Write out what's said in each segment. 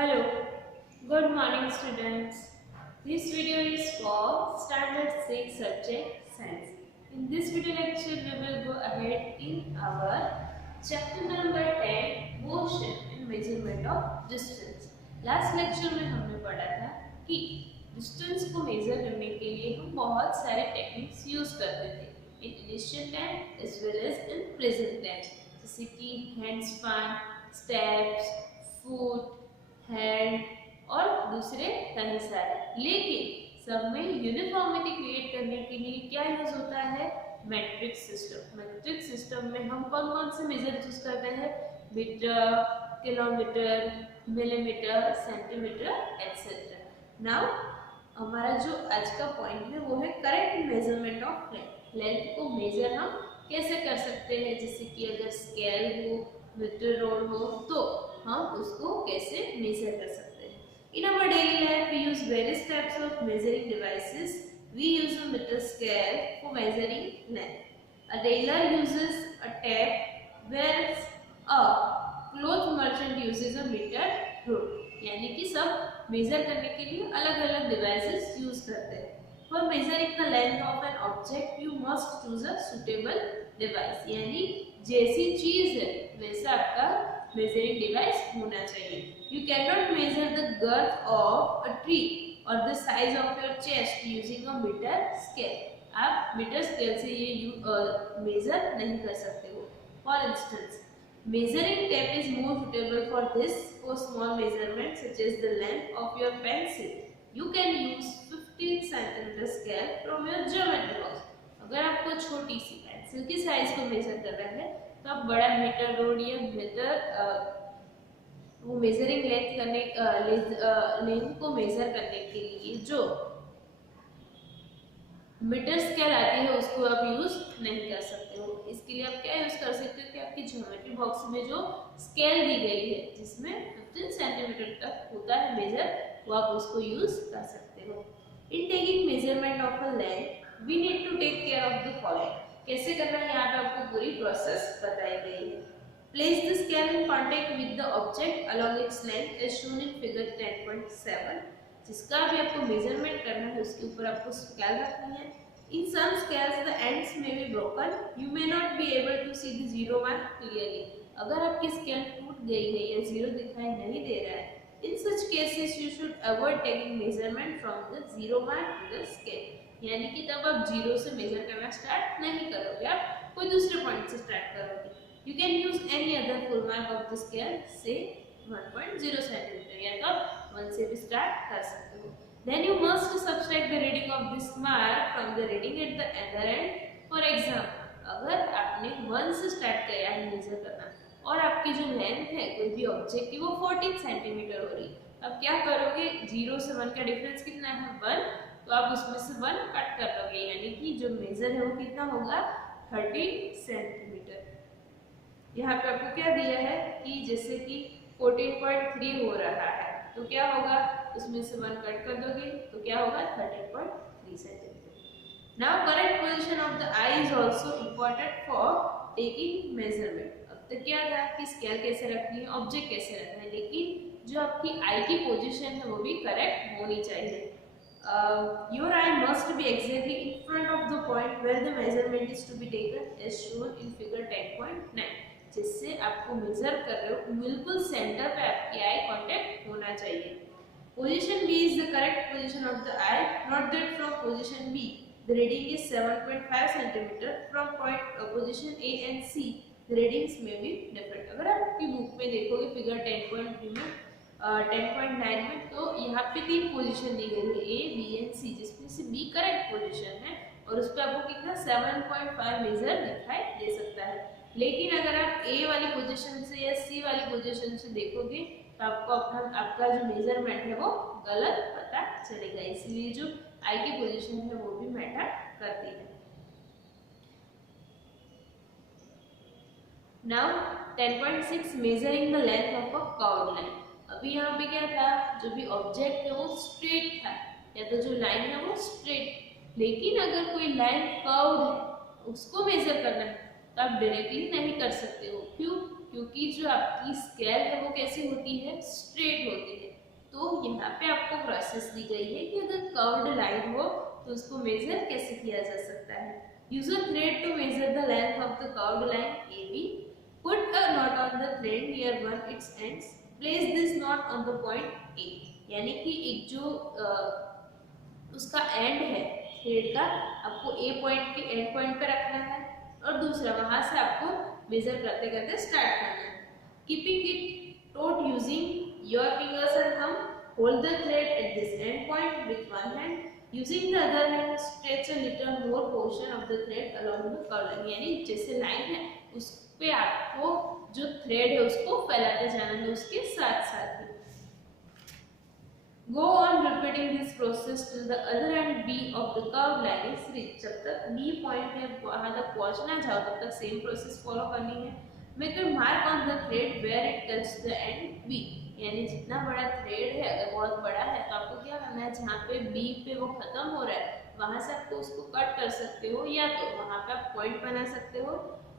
Hello, good morning students. This video is for Standard 6 subject Science. In this video lecture, we will go ahead in our chapter number 10 Motion and Measurement of Distance. Last lecture में हमने पढ़ा था कि distance को major करने के लिए हम बहुत सारे टेक्निक्स यूज करते थे in initial time as well as in present time, जैसे कि hand span, steps, foot, hand और दूसरे कई सारे। लेकिन सब में यूनिफॉर्मिटी क्रिएट करने के लिए क्या यूज होता है? Matric system. मैट्रिक सिस्टम में हम कौन कौन से मेजर यूज करते हैं? Metre, kilometre, millimetre, centimetre etcetera. Now हमारा जो आज का पॉइंट है वो है correct measurement of length. Length को मेजर हम कैसे कर सकते हैं? जैसे कि अगर स्केल हो, मीटर रोड हो, तो हम उसको कैसे मेजर कर सकते हैं? In our daily life we use various types of measuring devices. We use a metre scale for measuring length. A tailor uses a tape whereas a cloth merchant uses a meter rule. यानी कि सब major करने के लिए अलग अलग devices use करते हैं। For measuring the length of an object, you must choose a suitable device. यानी जैसी चीज है वैसा आपका मेजरिंग डिवाइस होना चाहिए। You cannot measure the girth of a tree or the size of your chest using a meter scale. आप metre scale से ये मेजर नहीं कर सकते हो। For instance, measuring tape is more suitable for this. For small measurements such as the length of your pencil, you can use 15 cm scale from your geometry box. अगर आपको छोटी सी pencil की साइज को major करना है तो आप बड़ा मीटर रोड या मीटर वो मेजरिंग लेंथ करने लेंथ को मेजर करने के लिए जो मीटर स्केल आती है उसको आप यूज नहीं कर सकते हो। इसके लिए आप क्या यूज कर सकते हो कि आपकी ज्योमेट्री बॉक्स में जो स्केल दी गई है जिसमें 15 सेंटीमीटर तक होता है मेजर, वो आप उसको यूज कर सकते हो। In taking measurement of a length we need to take care of the following. कैसे करना है यहाँ पे आपको पूरी प्रोसेस बताई गई है। Place the scale in contact with the object along its length as shown in figure 10.7। जिसका भी आपको मेजरमेंट करना है उसके ऊपर आपको स्केल रखनी है। In some scales the ends may be broken. You may not be able to see the zero mark clearly. अगर आपकी स्केल टूट गई है या जीरो दिखाई नहीं दे रहा है, in such cases you should avoid taking measurement from the zero mark to the scale. यानी कि तब आप जीरो से मेजर करना स्टार्ट नहीं करोगे, आप कोई दूसरे पॉइंट से स्टार्ट करोगे। You can use any other full mark of the scale, say 1.0 centimetre, या तो 1 से भी स्टार्ट कर सकते हो। Then you must subtract the reading of this mark from the reading at the other end. For example, अगर आपने 1 से स्टार्ट किया है मेजर करना और आपकी जो लेंथ है कोई भी ऑब्जेक्ट की वो 14 सेंटीमीटर हो रही, अब क्या करोगे? 0 से 1 का डिफरेंस कितना है? 1, तो आप उसमें से 1 कट कर लोगे, यानी कि जो मेजर है वो कितना होगा? 30 सेंटीमीटर। यहाँ पे आपको क्या दिया है कि जैसे कि 14.3 हो रहा है तो क्या होगा? उसमें से 1 कट कर दोगे तो क्या होगा? 13.3 centimetre. Now correct position of the I is also important for taking measurement. अब तक क्या था कि स्केल कैसे रखनी है, ऑब्जेक्ट कैसे रखना है, लेकिन जो आपकी आई की पोजीशन है वो भी करेक्ट होनी चाहिए। Your eye must be exactly in front of the point where the measurement is to be taken as shown in figure 10.9. जिससे आपको मेजर कर रहे हो बिल्कुल सेंटर पे आपकी आई कांटेक्ट होना चाहिए। Position B is the correct position of the eye, not that from position B the reading is 7.5 centimetre, from point position A and C the readings में भी डिफरेंट। अगर आप आपकी बुक में देखोगे फिगर 10.3 में 10.9 में तो यहाँ पे 3 पोजीशन दी गई है, ए बी एंड सी, जिसमें से बी करेक्ट पोजीशन है और उस पर आपको कितना 7.5 मेजर दिखाई दे सकता है। लेकिन अगर आप ए वाली पोजीशन से या सी वाली पोजीशन से देखोगे तो आपको आपका जो मेजरमेंट है वो गलत पता चलेगा, इसलिए जो आई की पोजीशन है वो भी मैटर करती है। Now 10.6 measuring the length of a curved line. अभी यहाँ पे क्या था? जो भी ऑब्जेक्ट है वो स्ट्रेट था या तो जो लाइन है वो स्ट्रेट, लेकिन अगर कोई लाइन कर्व्ड है उसको मेजर करना है तो आप डायरेक्टली नहीं कर सकते हो। क्यों? क्योंकि जो आपकी स्केल है वो कैसी होती है? स्ट्रेट होती है। तो यहाँ पे आपको प्रोसेस दी गई है कि अगर कर्व्ड लाइन हो तो उसको मेजर कैसे किया जा सकता है। Use a thread to measure the length of the curved line AB. Put a knot on the thread near one its ends. Place this knot on the point A. यानी कि एक जो उसका एंड है थ्रेड का, आपको A point के and point पे रखना है और दूसरा वहां से आपको मेजर करते करते स्टार्ट करना है। Keeping it taut using your fingers and thumb, hold the thread at this end point with one hand. Using the other hand, stretch a little more portion of the thread along the curved line. यानी जैसे line है उस पे आपको जो thread है उसको फैलाते जाना है उसके साथ साथ ही। Go on repeating this process till the other end B of the curved line is reached. जब तक B पॉइंट है वहां तक पहुंचना चाहो तब तक सेम प्रोसेस फॉलो करनी है। Make a mark on the thread where it touches the end B. यानी जितना बड़ा थ्रेड है अगर बहुत बड़ा है तो आपको क्या करना है, जहाँ पे B पे वो खत्म हो रहा है वहां से आपको उसको कट कर सकते हो या तो वहां पे आप पॉइंट बना सकते हो।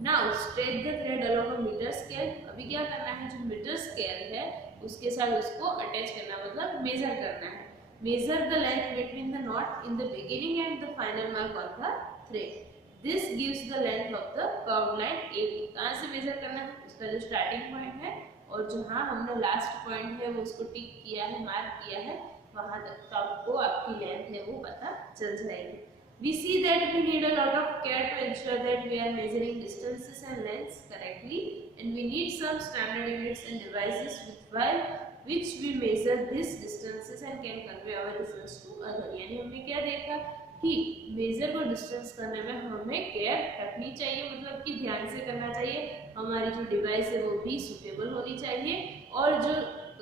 Now stretch the thread along a metre scale. अभी क्या करना है, जो मीटर स्केल है उसके साथ उसको अटैच करना मतलब मेजर करना है। Major the length between the not in the beginning and the final mark on the thread. This gives the length of the curved line AB। कहाँ से मेजर करना है, उसका जो स्टार्टिंग पॉइंट है और जहाँ हमने लास्ट पॉइंट है वो उसको टिक किया है, मार्क किया है, वहां तक तो आपको आपकी लेंथ है वो पता चल जाएगी। We see that we need a lot of care to ensure that we are measuring distances and lengths correctly, and we need some standard units and devices which we measure these distances and can convey our results to other। यानी हमने क्या देखा कि major को distance करने में हमें care रखनी चाहिए, मतलब कि ध्यान से करना चाहिए। हमारी जो डिवाइस है वो भी सुटेबल होनी चाहिए और जो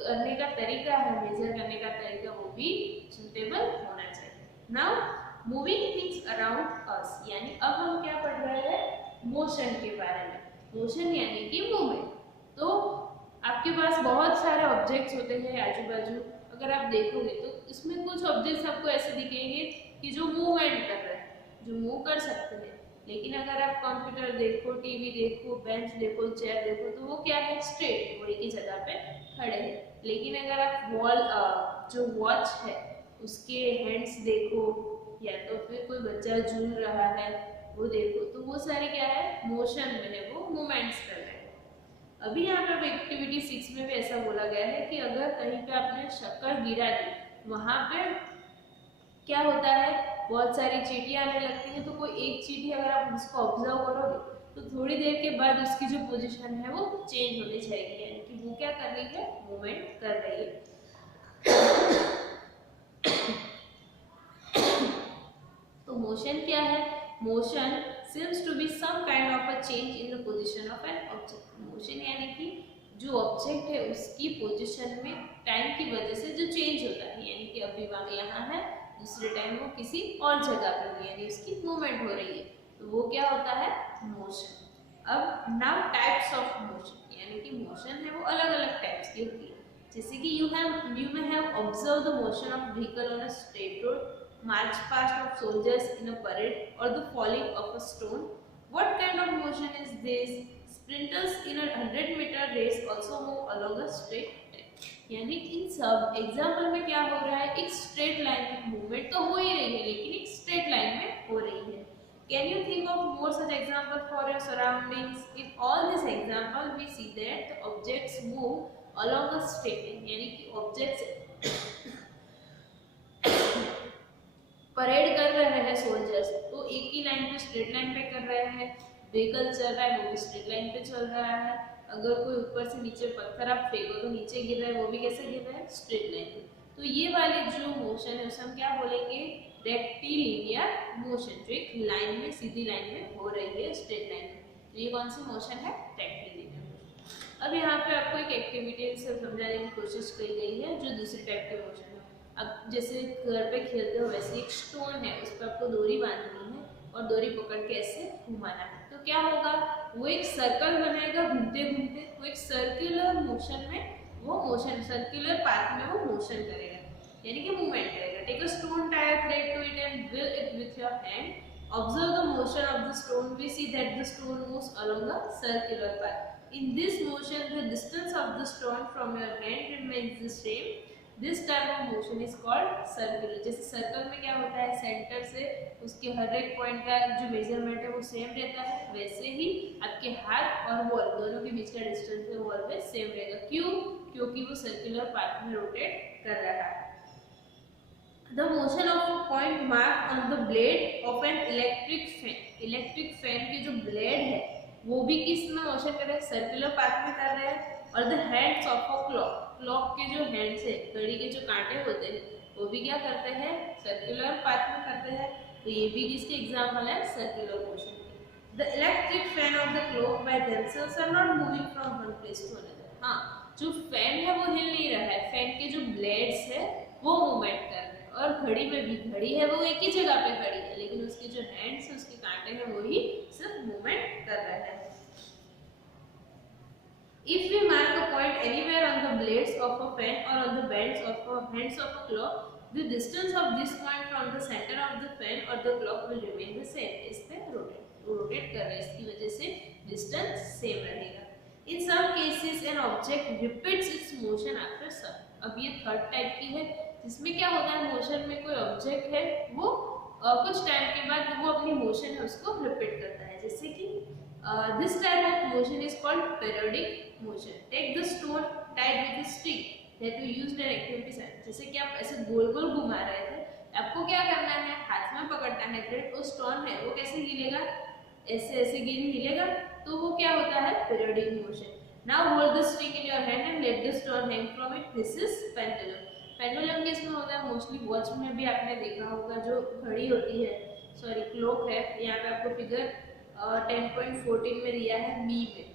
करने का तरीका है, मेजर करने का तरीका वो भी सुटेबल होना चाहिए। Now moving things around us, यानी अब हम क्या पढ़ रहे हैं, मोशन के बारे में। मोशन यानी कि मूवमेंट। तो आपके पास बहुत सारे ऑब्जेक्ट्स होते हैं आजू बाजू, अगर आप देखोगे तो इसमें कुछ ऑब्जेक्ट्स आपको ऐसे दिखेंगे कि जो मूवमेंट कर रहे हैं, जो मूव कर सकते हैं। लेकिन अगर आप कंप्यूटर देखो, टीवी देखो, बेंच देखो, चेयर देखो तो वो क्या है, स्ट्रेट वही की जगह पे खड़े हैं। लेकिन अगर आप जो वॉच है उसके हैंड्स देखो या तो फिर कोई बच्चा झूल रहा है वो देखो तो वो सारे क्या है, मोशन में है, वो मूवमेंट्स कर रहे हैं। अभी यहाँ पे एक्टिविटी 6 में भी ऐसा बोला गया है कि अगर कहीं पे आपने शक्कर गिरा दी, वहां पे क्या होता है, बहुत सारी चींटियां आने लगती हैं। तो कोई एक चींटी अगर आप उसको ऑब्जर्व करोगे तो थोड़ी देर के बाद उसकी जो पोजीशन है वो चेंज होने जाएगी, यानी कि वो क्या कर रही है, मूवमेंट कर रही है। तो मोशन क्या है, motion seems to be some kind of a change in the position of an object। Motion यानी कि जो ऑब्जेक्ट है उसकी पोजीशन में टाइम की वजह से जो चेंज होता है, यानी कि अभी वहाँ यहाँ है, दूसरे टाइम वो किसी और जगह पे हुई, यानी उसकी मूवमेंट हो रही है, तो वो क्या होता है, मोशन। अब नाउ टाइप्स ऑफ मोशन, यानी कि मोशन है वो अलग अलग टाइप्स की होती है। जैसे कि you may have observed the motion of vehicle on a straight road, march past of soldiers in a parade, or the falling of a stone. What kind of motion is this? Sprinters in a 100-meter race also move along a straight track। यानी इन सब example में क्या हो रहा है, एक straight line में movement तो हो ही रही है, लेकिन एक स्ट्रेट लाइन में हो रही है। Can you think of more such examples for your surroundings? In all these examples, we see that the objects move along a straight line, यानी कि ऑब्जेक्ट्स परेड कर रहे हैं सोल्जर्स, तो एक ही लाइन पे स्ट्रेट लाइन पे कर रहे हैं। व्हीकल चल रहा है वो भी स्ट्रेट लाइन पे चल रहा है। अगर कोई ऊपर से नीचे पत्थर आप फेंको तो नीचे गिर रहा है, वो भी कैसे गिर रहा है, स्ट्रेट लाइन पे। तो ये वाली जो मोशन है उसे हम क्या बोलेंगे, रेक्टिलिनियर मोशन, जो एक लाइन में, सीधी लाइन में हो रही है, स्ट्रेट लाइन में। तो ये कौन सी मोशन है, रेक्टिलिनियर मोशन। अब यहाँ पे आपको एक एक्टिविटी से समझाने की कोशिश की गई है जो दूसरी टाइप के मोशन है। अब जैसे घर पे खेलते हो वैसे एक स्टोन है, उस पर आपको डोरी बांधनी है और डोरी पकड़ के ऐसे घुमाना है, तो क्या होगा, वो एक सर्कल बनाएगा घूमते घूमते, वो एक सर्कुलर मोशन में, वो मोशन सर्कुलर पाथ में वो मोशन करेगा, यानी कि मूवमेंट करेगा। Take a stone, tie a thread to it and whirl it with your hand. Observe the motion of the stone. We see that the stone moves along a circular path. In this motion, the distance of the stone from your hand remains the same, this type of motion is called circular. जैसे circle में क्या होता है, centre से उसके हर एक point का जो मेजरमेंट है वो सेम रहता है, वैसे ही आपके हाथ और वॉल दोनों के बीच का डिस्टेंस है वो ऑलवेज सेम रहेगा। क्यों? क्योंकि वो सर्कुलर पाथ में रोटेट कर रहा है। The motion of a point marked on the blade of an electric fan. Electric fan के जो ब्लेड है वो भी किस में मोशन कर रहे हैं, सर्कुलर पाथ में कर रहे हैं। और the hands of a clock, clock के जो हैंड्स है, घड़ी के जो कांटे होते हैं, वो भी क्या करते हैं, सर्कुलर पाथ में करते हैं। तो ये भी किसके एग्जांपल है, सर्कुलर मोशन के। The electric fan of the clock by themselves are not moving from one place to another. हाँ, जो फैन है वो हिल नहीं रहा है, फैन के जो ब्लेड्स है वो मूवमेंट कर रहे हैं। और घड़ी में भी, घड़ी है वो एक ही जगह पे खड़ी है, लेकिन उसके जो हैंड्स है, उसके कांटे हैं, वही सिर्फ मूवमेंट कर रहे हैं। If we mark a point anywhere on the blades of a fan or on the bends of a hands of a clock, the distance of this point from the center of the fan or the clock will remain the same. इस पे rotate कर रहे हैं, इसकी वजह से distance same रहेगा। In some cases, an object repeats its motion after some. अब ये थर्ड टाइप की है, जिसमें क्या होता है, मोशन में कोई ऑब्जेक्ट है वो कुछ टाइम के बाद वो अपनी मोशन है उसको रिपीट करता है। जैसे कि this type of motion is called periodic motion. Take the stone tied with a string that we used in activity science. जैसे कि आप ऐसे गोल गोल घुमा रहे थे, आपको क्या करना है, हाथ में पकड़ना है थ्रेड, वो स्टोन है वो कैसे हिलेगा, ऐसे ऐसे हिलेगा, तो वो क्या होता है, periodic motion. Now hold the string in your hand and let the stone hang from it. This is pendulum. Pendulum किसमें होता है, मोस्टली वॉच में भी आपने देखा होगा, जो घड़ी होती है, सॉरी क्लॉक है, यहाँ पे आपको फिगर 10.14 में दिया है बी में,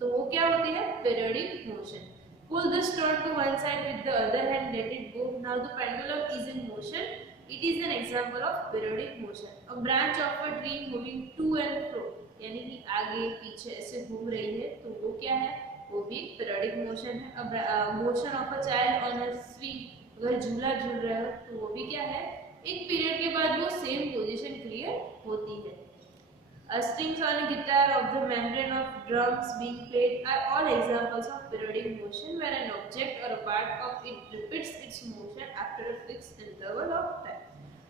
तो वो क्या होती है, periodic motion. Pull the stone to one side with the other hand, let it go, now the pendulum is in motion, it is an example of periodic motion. A branch of a tree moving to and fro, यानी कि आगे पीछे ऐसे घूम रही है, तो वो क्या है, वो भी पीरियोडिक मोशन है। Motion of a child on a swing, अगर झूला झूल रहे हो तो वो भी क्या है, एक पीरियड के बाद वो सेम पोजीशन क्लियर होती है। Strings on a guitar of the membrane of drums being played are all examples of periodic motion where an object or a part of it repeats its motion after a fixed interval of time.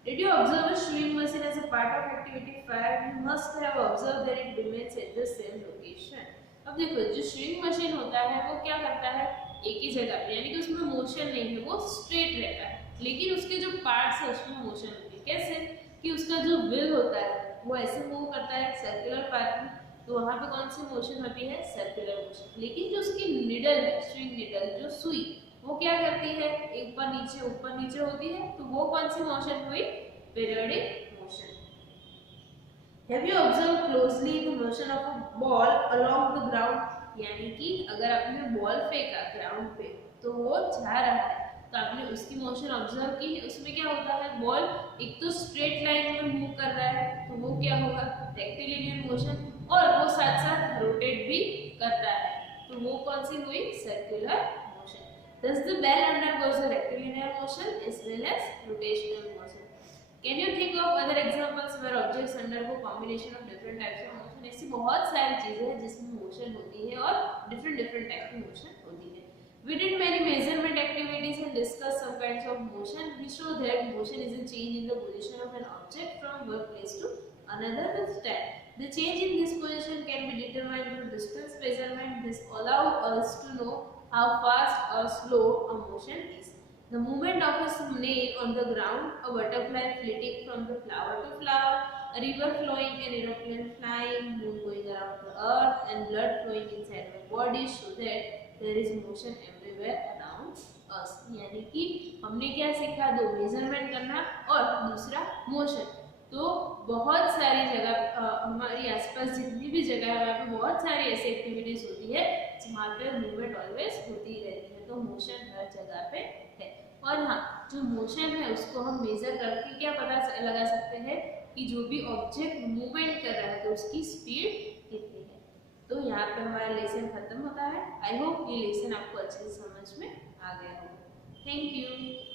Did you observe a sewing machine as a part of activity 5? You must have observed that it remains at the same location. अब देखो, जो swing machine होता है वो क्या करता है, एक ही जगह पे, यानी कि उसमें मोशन नहीं है, वो स्ट्रेट रहता है, लेकिन उसके जो पार्ट्स है उसमें मोशन होती है। कैसे कि उसका जो व्हील होता है वो ऐसे मूव करता है सर्कुलर पाथ में, तो वहां पे कौन सी मोशन होती है, सर्कुलर मोशन। लेकिन जो उसकी निडल है, स्विंग निडल, जो सुई, वो क्या करती है, ऊपर नीचे होती है, तो वो कौन सी मोशन हुई, periodic motion. Have you observed closely the motion of a ball along the ground? यानी कि अगर आपने बॉल फेंका ग्राउंड पे तो वो जा रहा है, तो आपने उसकी मोशन ऑब्जर्व की, उसमें क्या होता है, बॉल एक तो स्ट्रेट लाइन में मूव कर रहा है, तो वो क्या होगा, रेक्टिलिनियर मोशन, और वो साथ साथ रोटेट भी करता है, तो वो कौन सी हुई, circular motion. Thus the bell undergoes a rectilinear motion as well as rotational motion. Can you think of other examples where objects undergo combination of different types of motion? ऐसी बहुत सारी चीजें हैं जिसमें मोशन होती है और different टाइप की मोशन होती है। We did many measurement activities and discussed some kinds of motion. We show that motion is a change in the position of an object from one place to another with time. The change in this position can be determined through distance measurement. This allows us to know how fast or slow a motion is. The movement of a snail on the ground, a butterfly flitting from the flower to flower, a river flowing, an aeroplane flying, moon going around the earth, and blood flowing inside our body show that there is motion everywhere around us. यानी कि हमने क्या सीखा, दो, measurement करना और दूसरा motion. तो बहुत सारी जगह हमारी आसपास जितनी भी जगह है वहाँ पे बहुत सारी ऐसी एक्टिविटीज होती है जहाँ पे मूवमेंट ऑलवेज होती रहती है, तो मोशन हर जगह पे है। और हाँ, जो मोशन है उसको हम मेजर करके क्या पता लगा सकते हैं कि जो भी ऑब्जेक्ट मूवमेंट कर रहा है तो उसकी स्पीड कितनी है। तो यहाँ पे हमारा लेसन खत्म होता है। आई होप ये लेसन आपको अच्छे से समझ में आ गया होगा। Thank you.